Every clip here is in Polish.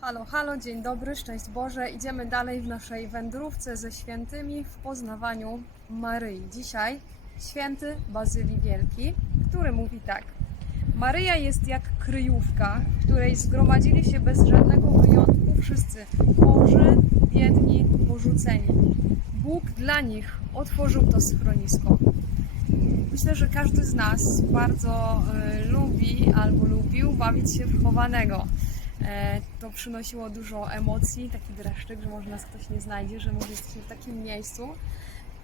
Halo, halo, dzień dobry, szczęść Boże. Idziemy dalej w naszej wędrówce ze świętymi w poznawaniu Maryi. Dzisiaj święty Bazylii Wielki, który mówi tak. Maryja jest jak kryjówka, w której zgromadzili się bez żadnego wyjątku wszyscy chorzy, biedni, porzuceni. Bóg dla nich otworzył to schronisko. Myślę, że każdy z nas bardzo e, lubi albo lubił bawić się w chowanego. E, to przynosiło dużo emocji, taki dreszczyk, że może nas ktoś nie znajdzie, że może jesteśmy w takim miejscu.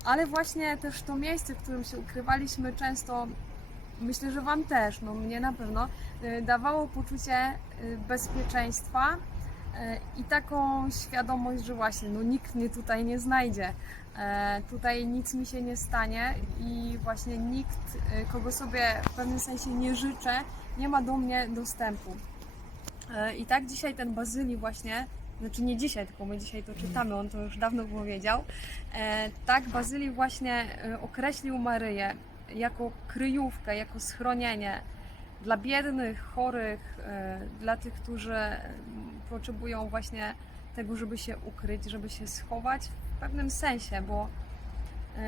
Ale właśnie też to miejsce, w którym się ukrywaliśmy, często myślę, że Wam też, no mnie na pewno, e, dawało poczucie e, bezpieczeństwa i taką świadomość, że właśnie no, nikt mnie tutaj nie znajdzie. Tutaj nic mi się nie stanie i właśnie nikt, kogo sobie w pewnym sensie nie życzę, nie ma do mnie dostępu. E, I tak dzisiaj ten Bazylii właśnie, znaczy nie dzisiaj, tylko my dzisiaj to czytamy, on to już dawno powiedział, e, tak Bazylii właśnie e, określił Maryję jako kryjówkę, jako schronienie dla biednych, chorych, dla tych, którzy potrzebują właśnie tego, żeby się ukryć, żeby się schować w pewnym sensie, bo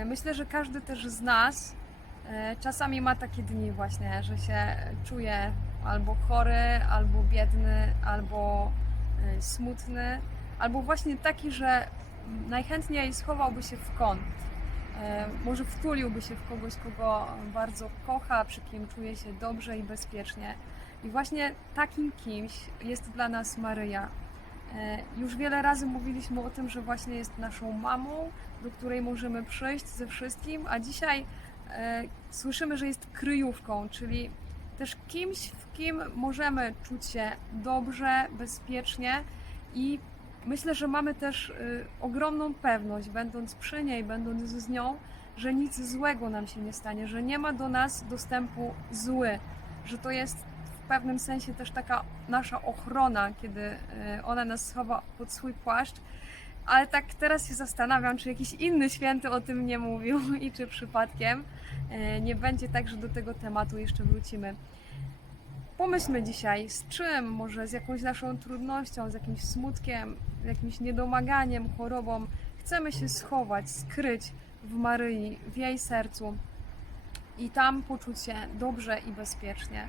myślę, że każdy też z nas czasami ma takie dni właśnie, że się czuje albo chory, albo biedny, albo e, smutny, albo właśnie taki, że najchętniej schowałby się w kąt. E, Może wtuliłby się w kogoś, kogo bardzo kocha, przy kim czuje się dobrze i bezpiecznie. I właśnie takim kimś jest dla nas Maryja. E, Już wiele razy mówiliśmy o tym, że właśnie jest naszą mamą, do której możemy przyjść ze wszystkim, a dzisiaj słyszymy, że jest kryjówką, czyli też kimś, w kim możemy czuć się dobrze, bezpiecznie i myślę, że mamy też y, ogromną pewność, będąc przy niej, będąc z nią, że nic złego nam się nie stanie, że nie ma do nas dostępu zły, że to jest w pewnym sensie też taka nasza ochrona, kiedy y, ona nas schowa pod swój płaszcz. Ale tak teraz się zastanawiam, czy jakiś inny święty o tym nie mówił i czy przypadkiem e, nie będzie tak, że do tego tematu jeszcze wrócimy. Pomyślmy dzisiaj, z czym, może z jakąś naszą trudnością, z jakimś smutkiem, jakimś niedomaganiem, chorobą chcemy się schować, skryć w Maryi, w jej sercu i tam poczuć się dobrze i bezpiecznie.